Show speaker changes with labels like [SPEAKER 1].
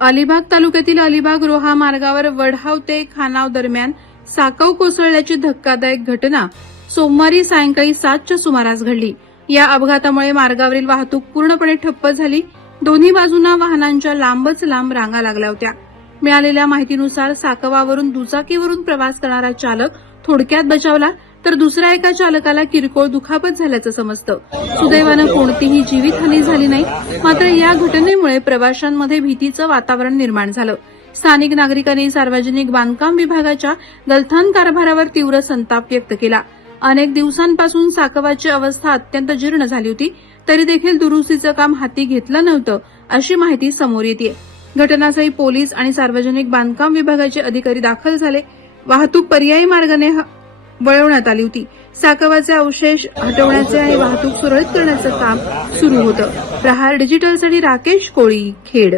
[SPEAKER 1] अलिबाग तालुक्यातील अलिबाग रोहा मार्गावर वडहाव ते खानाव दरम्यान साकव कोसळल्याची धक्कादायक घटना सोमवारी सायंकाळी सातच्या सुमारास घडली. या अपघातामुळे मार्गावरील वाहतूक पूर्णपणे ठप्प झाली. दोन्ही बाजूंना वाहनांच्या लांबच लांब रांगा लागल्या होत्या. मिळालेल्या माहितीनुसार साकवावरून दुचाकीवरून प्रवास करणारा चालक थोडक्यात बचावला. तर दुसऱ्या एका चालकाला किरकोळ दुखापत झाल्याचं समजतं. सुदैवानं कोणतीही जीवितहानी झाली नाही. मात्र या घटनेमुळे प्रवाशांमध्ये भीतीचं वातावरण निर्माण झालं. स्थानिक नागरिकांनी सार्वजनिक बांधकाम विभागाच्या गलथान कारभारावर तीव्र संताप व्यक्त केला. अनेक दिवसांपासून साकवाची अवस्था अत्यंत जीर्ण झाली होती तरी देखील दुरुस्तीचं काम हाती घेतलं नव्हतं अशी माहिती समोर येते घटनास्थळी पोलीस आणि सार्वजनिक बांधकाम विभागाचे अधिकारी दाखल झाले. वाहतूक पर्यायी मार्गाने ह- वळवण्यात आली होती. साकवाचे अवशेष हटवण्याचे आणि वाहतूक सुरळीत करण्याचं काम सुरू होतं. प्रहार डिजिटलसाठी राकेश कोळी खेड